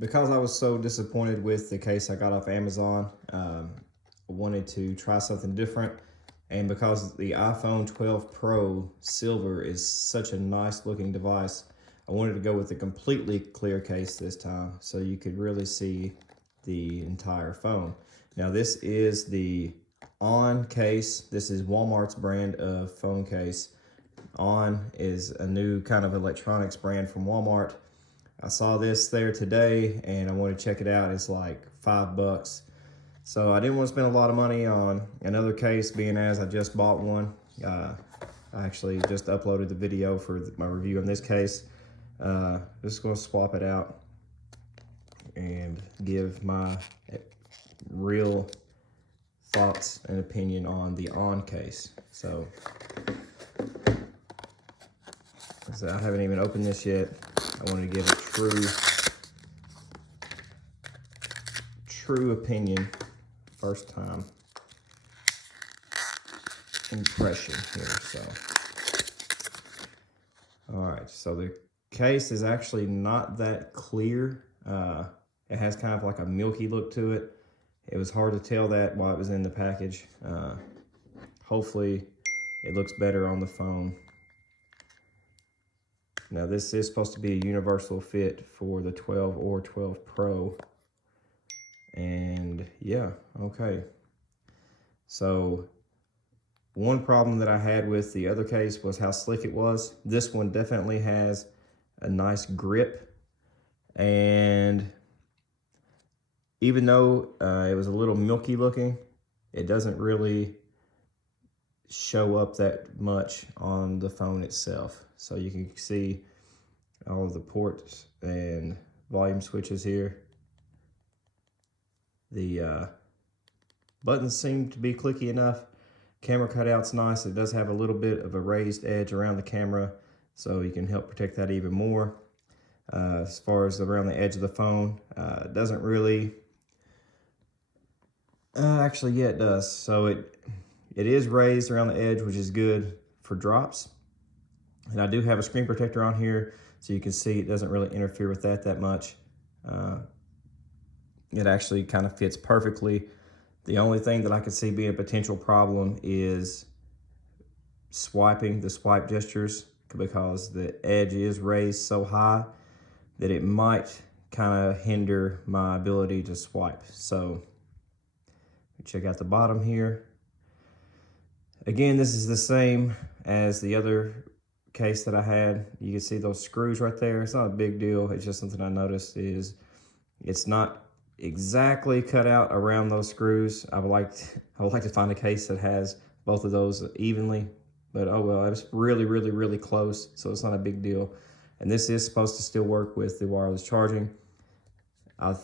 Because I was so disappointed with the case I got off Amazon, I wanted to try something different. And because the iPhone 12 Pro Silver is such a nice looking device, I wanted to go with a completely clear case this time so you could really see the entire phone. Now this is the On case. This is Walmart's brand of phone case. On is a new kind of electronics brand from Walmart. I saw this there today and I want to check it out. It's like $5. So I didn't want to spend a lot of money on another case, being as I just bought one. I actually just uploaded the video for my review on this case. Just going to swap it out and give my real thoughts and opinion on the On case. So I haven't even opened this yet. I want to give a true opinion, first time impression here. So, all right. So the case is actually not that clear. It has kind of like a milky look to it. It was hard to tell that while it was in the package. Hopefully, it looks better on the phone. Now this is supposed to be a universal fit for the 12 or 12 Pro. And yeah, okay. So one problem that I had with the other case was how slick it was. This one definitely has a nice grip. And even though it was a little milky looking, it doesn't really show up that much on the phone itself. So you can see all of the ports and volume switches here. The buttons seem to be clicky enough. Camera cutout's nice. It does have a little bit of a raised edge around the camera, so you can help protect that even more. As far as around the edge of the phone, it doesn't really, actually, yeah, it does. So it is raised around the edge, which is good for drops. And I do have a screen protector on here, so you can see it doesn't really interfere with that much. It actually kind of fits perfectly. The only thing that I could see being a potential problem is swiping, the swipe gestures, because the edge is raised so high that it might kind of hinder my ability to swipe. So check out the bottom here. Again, this is the same as the other case that I had. You can see those screws right there. It's not a big deal. It's just something I noticed is it's not exactly cut out around those screws. I would like to find a case that has both of those evenly, but oh well, it's really close, so it's not a big deal. And this is supposed to still work with the wireless charging.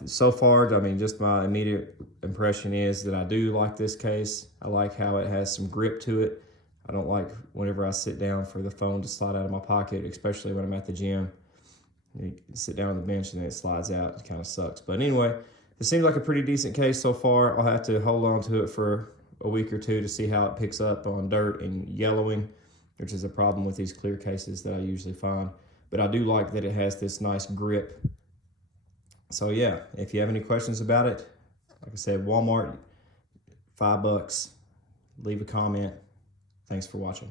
So far, I mean, just my immediate impression is that I do like this case. I like how it has some grip to it. I don't like whenever I sit down for the phone to slide out of my pocket, especially when I'm at the gym. You sit down on the bench and then it slides out. It kind of sucks. But anyway, it seems like a pretty decent case so far. I'll have to hold on to it for a week or two to see how it picks up on dirt and yellowing, which is a problem with these clear cases that I usually find. But I do like that it has this nice grip. So yeah, if you have any questions about it, like I said, Walmart, $5. Leave a comment. Thanks for watching.